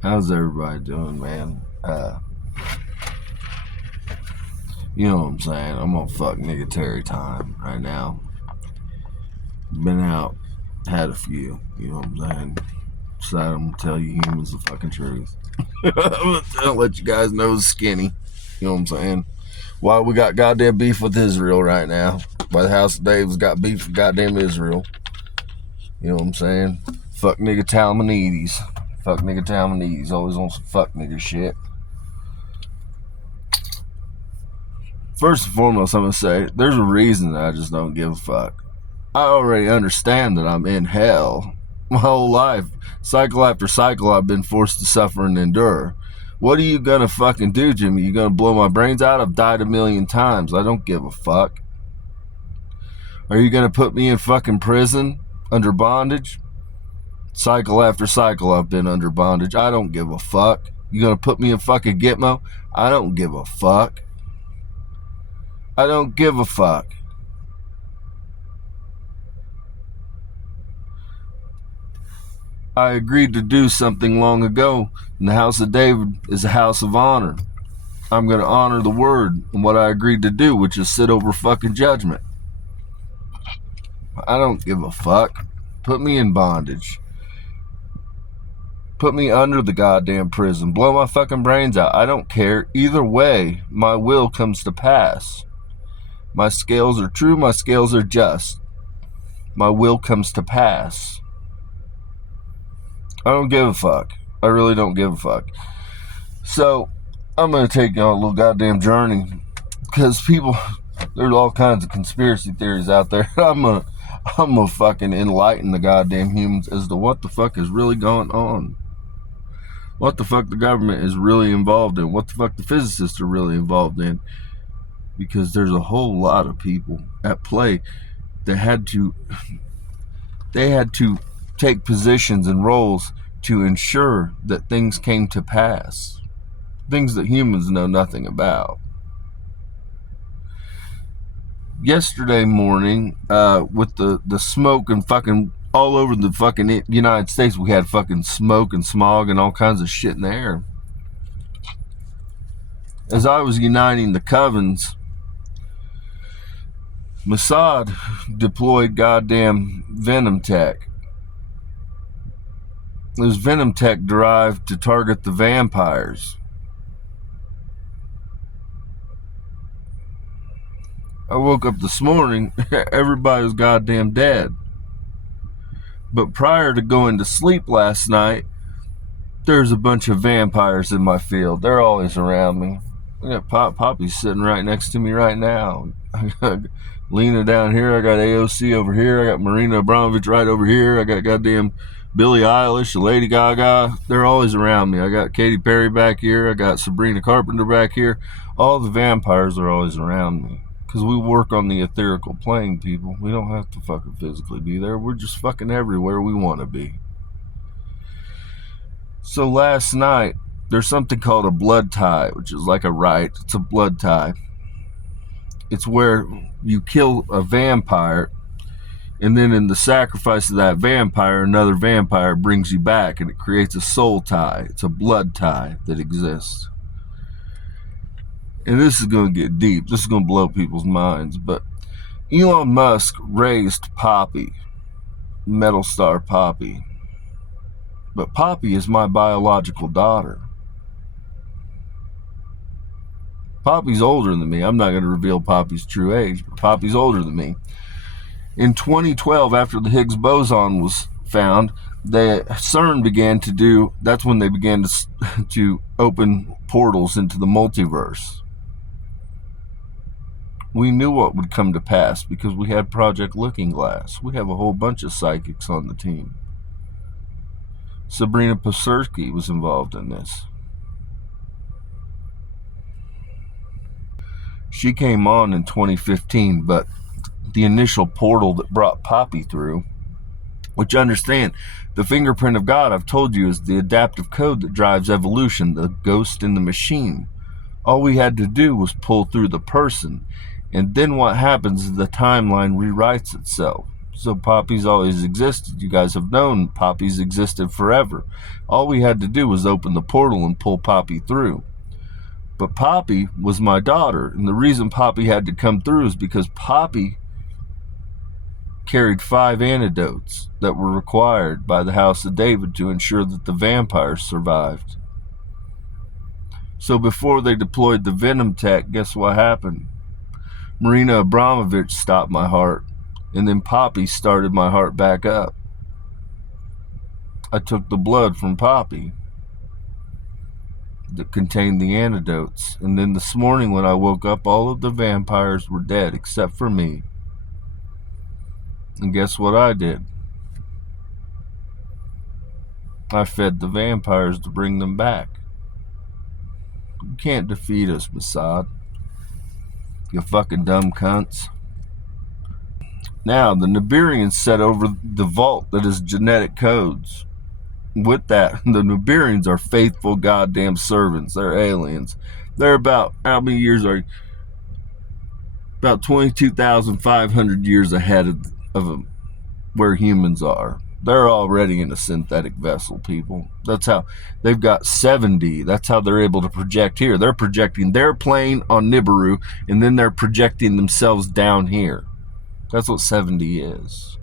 How's everybody doing, man? You know what I'm saying? I'm on fuck nigga Terry time right now. Been out, had a few. You know what I'm saying? Decided I'm gonna tell you humans the fucking truth. I'm gonna let you guys know it's skinny. You know what I'm saying? Why we got goddamn beef with Israel right now? Why the House of David's got beef with goddamn Israel? You know what I'm saying? Fuck nigga Talmanides. Fuck nigga Talmanides. Always on some fuck nigga shit. First and foremost, I'm going to say, there's a reason that I just don't give a fuck. I already understand that I'm in hell. My whole life, cycle after cycle, I've been forced to suffer and endure. What are you going to fucking do, Jimmy? You going to blow my brains out? I've died a million times. I don't give a fuck. Are you going to put me in fucking prison under bondage? Cycle after cycle, I've been under bondage. I don't give a fuck. You going to put me in fucking Gitmo? I don't give a fuck. I don't give a fuck. I agreed to do something long ago, and the House of David is a house of honor. I'm going to honor the word and what I agreed to do, which is sit over fucking judgment. I don't give a fuck. Put me in bondage. Put me under the goddamn prison. Blow my fucking brains out. I don't care. Either way, my will comes to pass. My scales are true. My scales are just. My will comes to pass. I don't give a fuck. I really don't give a fuck. So, I'm going to take you on a little goddamn journey. Because people, there's all kinds of conspiracy theories out there. I'm gonna fucking enlighten the goddamn humans as to what the fuck is really going on. What the fuck the government is really involved in. What the fuck the physicists are really involved in. Because there's a whole lot of people at play that had to take positions and roles to ensure that things came to pass. Things that humans know nothing about. Yesterday morning, with the smoke and fucking all over the fucking United States, we had fucking smoke and smog and all kinds of shit in the air. As I was uniting the covens, Mossad deployed goddamn venom tech. It was venom tech derived to target the vampires. I woke up this morning, everybody was goddamn dead. But prior to going to sleep last night, there's a bunch of vampires in my field. They're always around me. I got Poppy's sitting right next to me right now. I got Lena down here. I got AOC over here. I got Marina Abramovich right over here. I got goddamn Billie Eilish, Lady Gaga. They're always around me. I got Katy Perry back here. I got Sabrina Carpenter back here. All the vampires are always around me. Because we work on the etherical plane, people. We don't have to fucking physically be there. We're just fucking everywhere we want to be. So last night, there's something called a blood tie, which is like a rite. It's a blood tie. It's where you kill a vampire, and then in the sacrifice of that vampire, another vampire brings you back, and it creates a soul tie. It's a blood tie that exists. And this is going to get deep. This is going to blow people's minds. But Elon Musk raised Poppy, Metal Star Poppy. But Poppy is my biological daughter. Poppy's older than me. I'm not going to reveal Poppy's true age, but Poppy's older than me. In 2012, after the Higgs boson was found, CERN began to do, that's when they began to open portals into the multiverse. We knew what would come to pass because we had Project Looking Glass. We have a whole bunch of psychics on the team. Sabrina Pasersky was involved in this. She came on in 2015, but the initial portal that brought Poppy through, which understand, the fingerprint of God, I've told you, is the adaptive code that drives evolution, the ghost in the machine. All we had to do was pull through the person. And then what happens is the timeline rewrites itself. So Poppy's always existed. You guys have known Poppy's existed forever. All we had to do was open the portal and pull Poppy through. But Poppy was my daughter, and the reason Poppy had to come through is because Poppy carried 5 antidotes that were required by the House of David to ensure that the vampires survived. So before they deployed the venom tech, guess what happened? Marina Abramovich stopped my heart, and then Poppy started my heart back up. I took the blood from Poppy that contained the antidotes, and then this morning when I woke up, all of the vampires were dead except for me. And guess what I did? I fed the vampires to bring them back. You can't defeat us, Mossad. You fucking dumb cunts. Now, the Nibirians set over the vault that is genetic codes. With that, the Nibirians are faithful goddamn servants. They're aliens. They're about, how many years are you? About 22,500 years ahead of where humans are. They're already in a synthetic vessel, people. That's how they've got 70. That's how they're able to project here. They're projecting their plane on Nibiru, and then they're projecting themselves down here. That's what 70 is.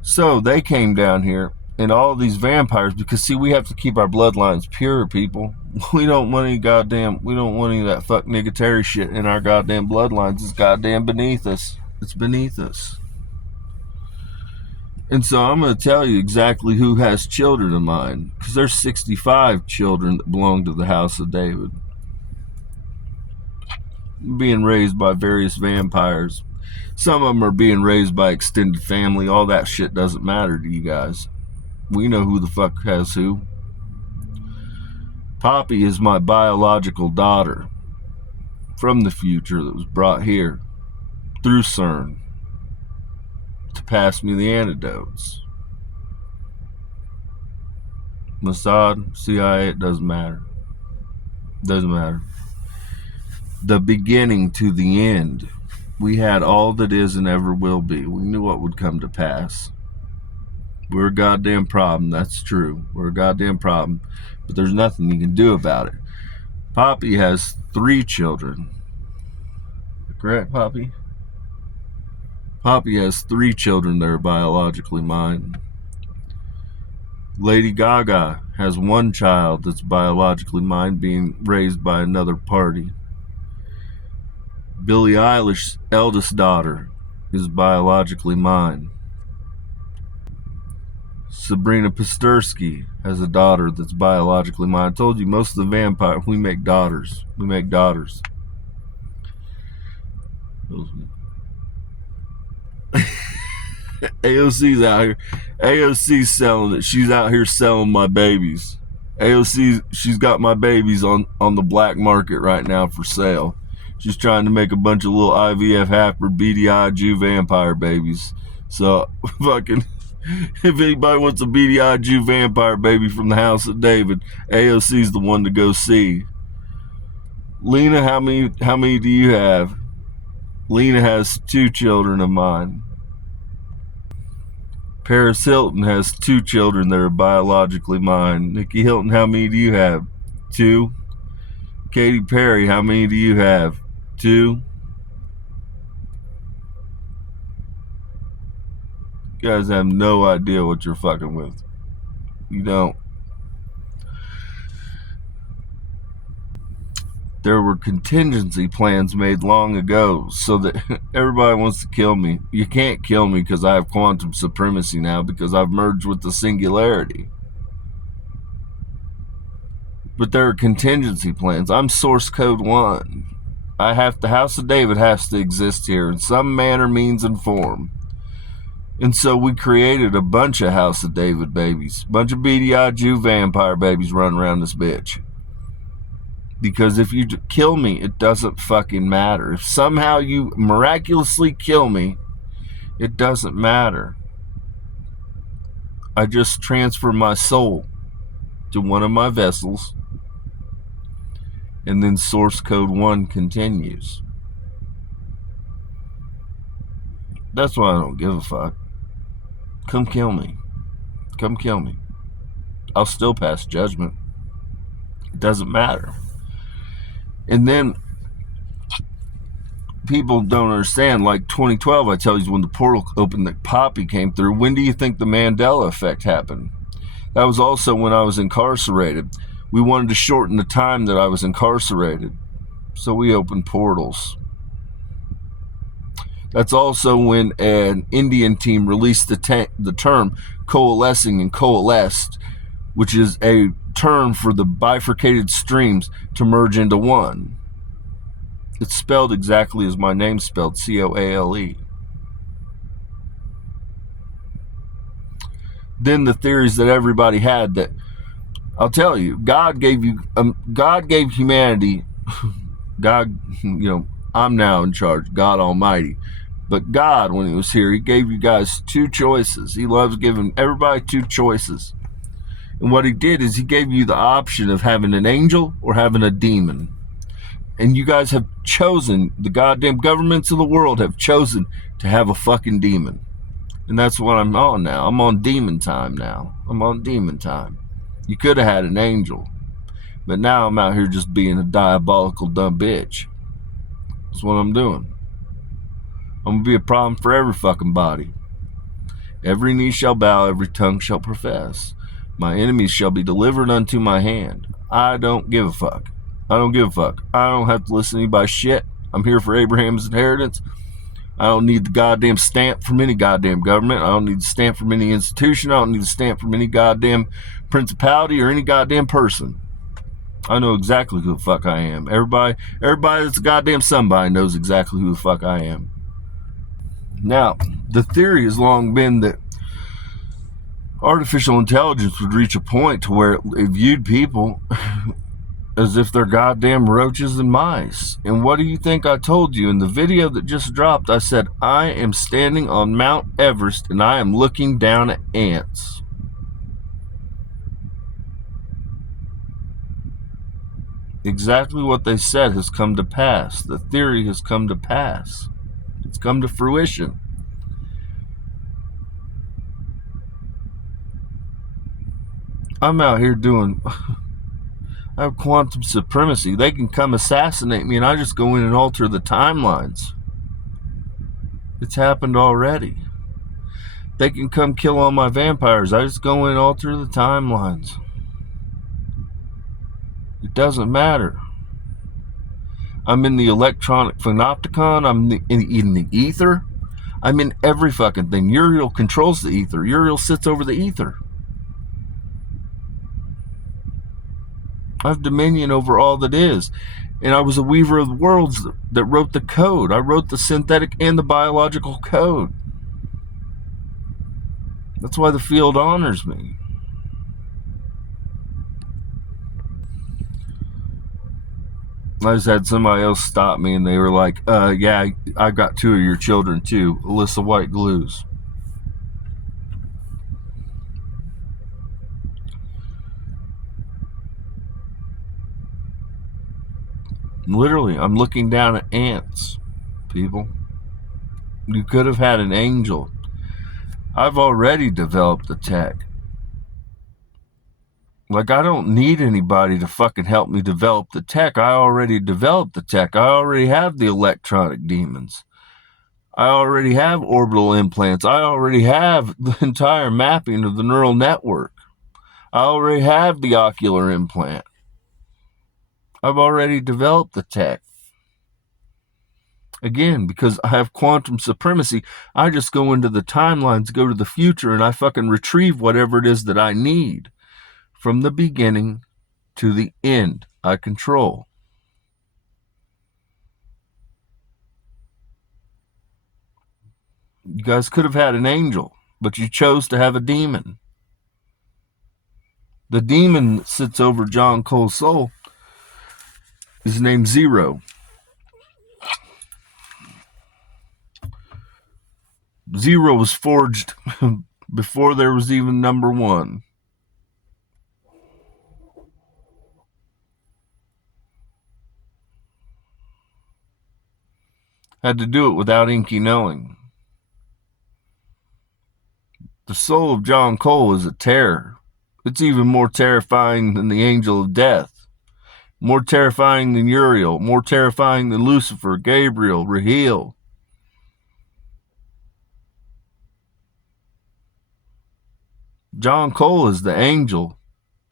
So they came down here, and all of these vampires, because see, we have to keep our bloodlines pure, people. We don't want any of that fuck nigga Terry shit in our goddamn bloodlines. It's goddamn beneath us. It's beneath us. And so I'm going to tell you exactly who has children of mine, because there's 65 children that belong to the House of David, being raised by various vampires. Some of them are being raised by extended family. All that shit doesn't matter to you guys. We know who the fuck has who. Poppy is my biological daughter from the future that was brought here through CERN to pass me the antidotes. Mossad, CIA, it doesn't matter. Doesn't matter. The beginning to the end. We had all that is and ever will be. We knew what would come to pass. We're a goddamn problem, that's true. We're a goddamn problem. But there's nothing you can do about it. Poppy has 3 children. Correct, Poppy? Poppy has 3 children that are biologically mine. Lady Gaga has 1 child that's biologically mine, being raised by another party. Billie Eilish's eldest daughter is biologically mine. Sabrina Pastursky has a daughter that's biologically mine. I told you, most of the vampires, we make daughters. We make daughters. AOC's out here. AOC's selling it. She's out here selling my babies. AOC, she's got my babies on the black market right now for sale. She's trying to make a bunch of little IVF Happer BDI Jew vampire babies. So, fucking, if anybody wants a BDI Jew vampire baby from the House of David, AOC's the one to go see. Lena, how many do you have? Lena has 2 children of mine. Paris Hilton has 2 children that are biologically mine. Nikki Hilton, how many do you have? 2. Katy Perry, how many do you have? 2. You guys have no idea what you're fucking with. You don't. There were contingency plans made long ago so that everybody wants to kill me. You can't kill me because I have quantum supremacy now, because I've merged with the singularity. But there are contingency plans. I'm source code 1. The House of David has to exist here in some manner, means, and form. And so we created a bunch of House of David babies. A bunch of BDI Jew vampire babies running around this bitch. Because if you kill me, it doesn't fucking matter. If somehow you miraculously kill me, it doesn't matter. I just transfer my soul to one of my vessels, and then source code 1 continues. That's why I don't give a fuck. Come kill me. Come kill me. I'll still pass judgment. It doesn't matter. And then people don't understand, like 2012, I tell you, when the portal opened, that Poppy came through. When do you think the Mandela effect happened? That was also when I was incarcerated. We wanted to shorten the time that I was incarcerated, so we opened portals. That's also when an Indian team released the term coalescing and coalesced, which is a term for the bifurcated streams to merge into one. It's spelled exactly as my name's spelled, C-O-A-L-E. Then the theories that everybody had, that I'll tell you, God gave humanity, God, I'm now in charge, God Almighty. But God, when he was here, he gave you guys two choices. He loves giving everybody two choices. And what he did is he gave you the option of having an angel or having a demon. And you guys have chosen, the goddamn governments of the world have chosen to have a fucking demon. And that's what I'm on now. I'm on demon time now. I'm on demon time. You could have had an angel. But now I'm out here just being a diabolical dumb bitch. That's what I'm doing. I'm going to be a problem for every fucking body. Every knee shall bow, every tongue shall profess. My enemies shall be delivered unto my hand. I don't give a fuck. I don't give a fuck. I don't have to listen to anybody's shit. I'm here for Abraham's inheritance. I don't need the goddamn stamp from any goddamn government. I don't need the stamp from any institution. I don't need the stamp from any goddamn principality or any goddamn person. I know exactly who the fuck I am. Everybody that's a goddamn somebody knows exactly who the fuck I am. Now, the theory has long been that artificial intelligence would reach a point to where it viewed people as if they're goddamn roaches and mice. And what do you think I told you in the video that just dropped? I said, I am standing on Mount Everest and I am looking down at ants. Exactly what they said has come to pass. The theory has come to pass. It's come to fruition. I'm out here doing... I have quantum supremacy. They can come assassinate me and I just go in and alter the timelines. It's happened already. They can come kill all my vampires. I just go in and alter the timelines. It doesn't matter. I'm in the electronic panopticon. I'm in the ether. I'm in every fucking thing. Uriel controls the ether. Uriel sits over the ether. I have dominion over all that is. And I was a weaver of the worlds that wrote the code. I wrote the synthetic and the biological code. That's why the field honors me. I just had somebody else stop me and they were like, yeah, I got two of your children too. Alyssa White Glues. Literally, I'm looking down at ants, people. You could have had an angel. I've already developed the tech. Like, I don't need anybody to fucking help me develop the tech. I already developed the tech. I already have the electronic demons. I already have orbital implants. I already have the entire mapping of the neural network. I already have the ocular implant. I've already developed the tech. Again, because I have quantum supremacy, I just go into the timelines, go to the future, and I fucking retrieve whatever it is that I need. From the beginning to the end, I control. You guys could have had an angel, but you chose to have a demon. The demon that sits over John Cole's soul is named Zero. Zero was forged before there was even number one. Had to do it without Inky knowing. The soul of John Cole is a terror. It's even more terrifying than the angel of death. More terrifying than Uriel. More terrifying than Lucifer, Gabriel, Raheel. John Cole is the angel.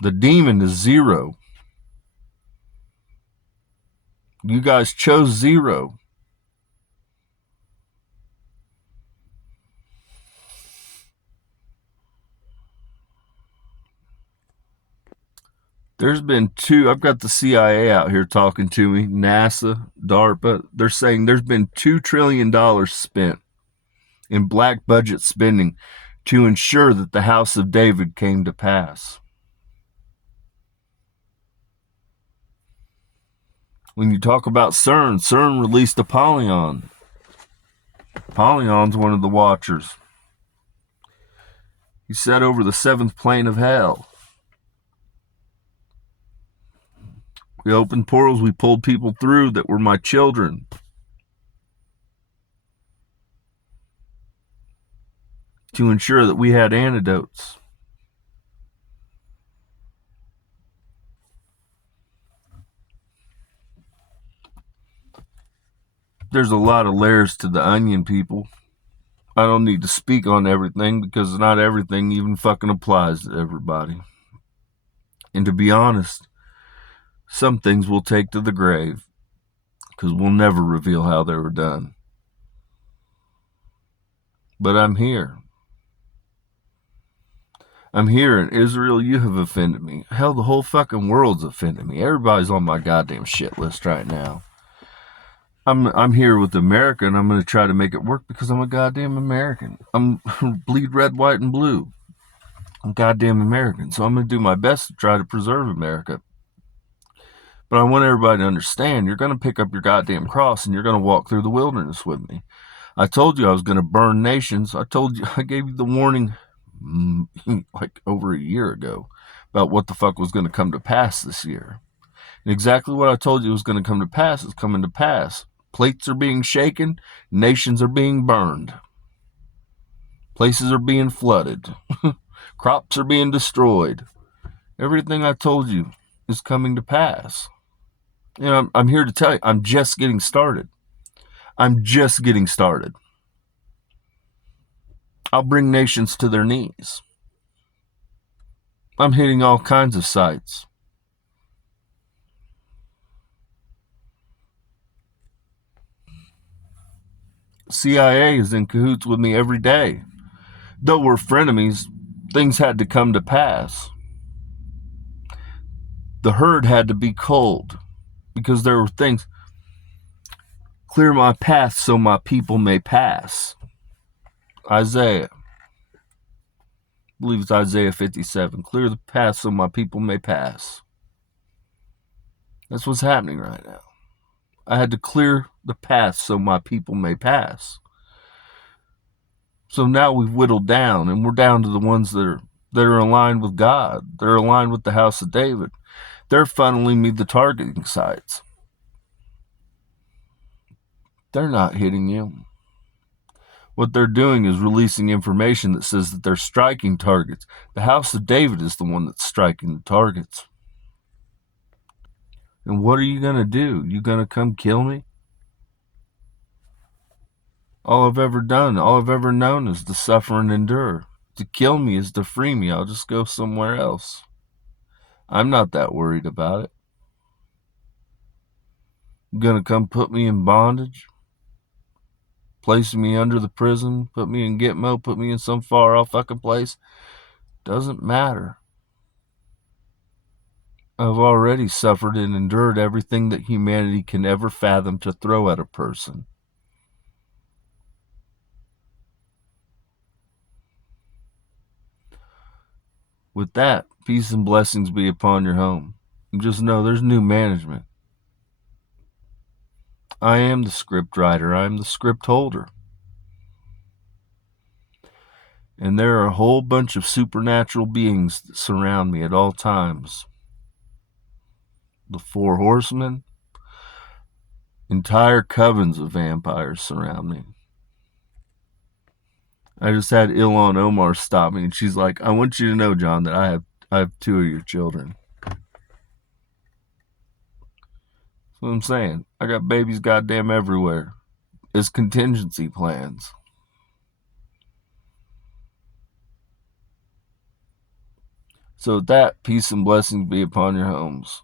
The demon is Zero. You guys chose Zero. There's been I've got the CIA out here talking to me, NASA, DARPA. They're saying there's been $2 trillion spent in black budget spending to ensure that the house of David came to pass. When you talk about CERN released Apollyon. Apollyon's one of the watchers. He sat over the seventh plane of hell. We opened portals. We pulled people through that were my children. To ensure that we had antidotes. There's a lot of layers to the onion, people. I don't need to speak on everything because not everything even fucking applies to everybody. And to be honest, some things we'll take to the grave because we'll never reveal how they were done. But I'm here. I'm here, and Israel, you have offended me. Hell, the whole fucking world's offended me. Everybody's on my goddamn shit list right now. I'm here with America, and I'm going to try to make it work because I'm a goddamn American. I'm bleed red, white, and blue. I'm goddamn American, so I'm going to do my best to try to preserve America. But I want everybody to understand, you're going to pick up your goddamn cross, and you're going to walk through the wilderness with me. I told you I was going to burn nations. I gave you the warning like over a year ago about what the fuck was going to come to pass this year. And exactly what I told you was going to come to pass is coming to pass. Plates are being shaken. Nations are being burned. Places are being flooded. Crops are being destroyed. Everything I told you is coming to pass. You know, I'm here to tell you, I'm just getting started. I'm just getting started. I'll bring nations to their knees. I'm hitting all kinds of sites. CIA is in cahoots with me every day. Though we're frenemies, things had to come to pass. The herd had to be culled because there were things. Clear my path so my people may pass. Isaiah. I believe it's Isaiah 57. Clear the path so my people may pass. That's what's happening right now. I had to clear the path so my people may pass. So now we've whittled down, and we're down to the ones that are aligned with God. They're aligned with the house of David. They're funneling me the targeting sites. They're not hitting you. What they're doing is releasing information that says that they're striking targets. The house of David is the one that's striking the targets. And what are you going to do? You going to come kill me? All I've ever done, all I've ever known is to suffer and endure. To kill me is to free me. I'll just go somewhere else. I'm not that worried about it. You're going to come put me in bondage? Placing me under the prison? Put me in Gitmo? Put me in some far off fucking place? Doesn't matter. I've already suffered and endured everything that humanity can ever fathom to throw at a person. With that, peace and blessings be upon your home. And just know there's new management. I am the script writer. I am the script holder. And there are a whole bunch of supernatural beings that surround me at all times. The 4 horsemen, entire covens of vampires surround me. I just had Ilhan Omar stop me, and she's like, "I want you to know, John, that I have two of your children." That's what I'm saying. I got babies goddamn everywhere. It's contingency plans. So with that, peace and blessings be upon your homes.